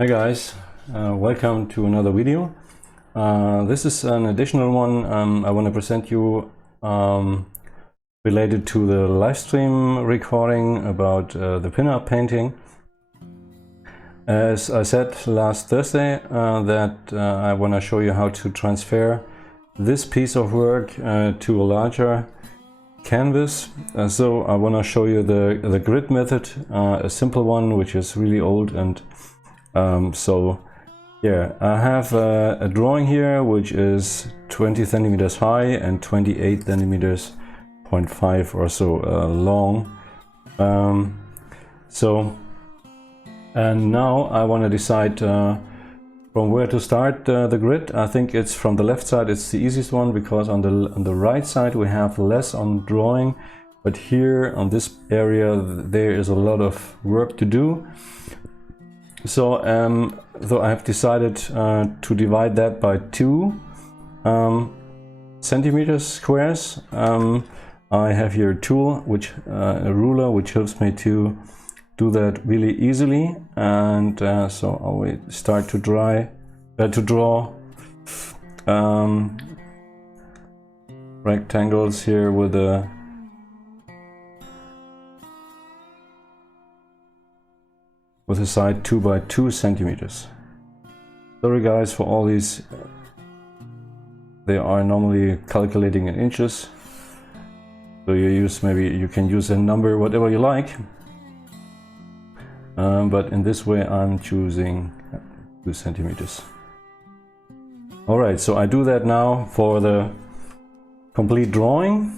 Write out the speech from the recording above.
Hi guys, welcome to another video. This is an additional one I want to present you related to the live stream recording about the pinup painting. As I said last Thursday that I want to show you how to transfer this piece of work to a larger canvas. So I want to show you the grid method, a simple one which is really old, and I have a drawing here which is 20 centimeters high and 28 centimeters 0.5 or so long. And now I want to decide from where to start the grid. I think it's from the left side. It's the easiest one because on the right side we have less on drawing, but here on this area there is a lot of work to do. So I have decided to divide that by 2 centimeters squares. I have here a tool, a ruler, which helps me to do that really easily. And so I will start to draw rectangles here with a side 2 by 2 centimeters. Sorry guys for all these, they are normally calculating in inches, so maybe you can use a number whatever you like, but in this way I'm choosing 2 centimeters. Alright, so I do that now for the complete drawing.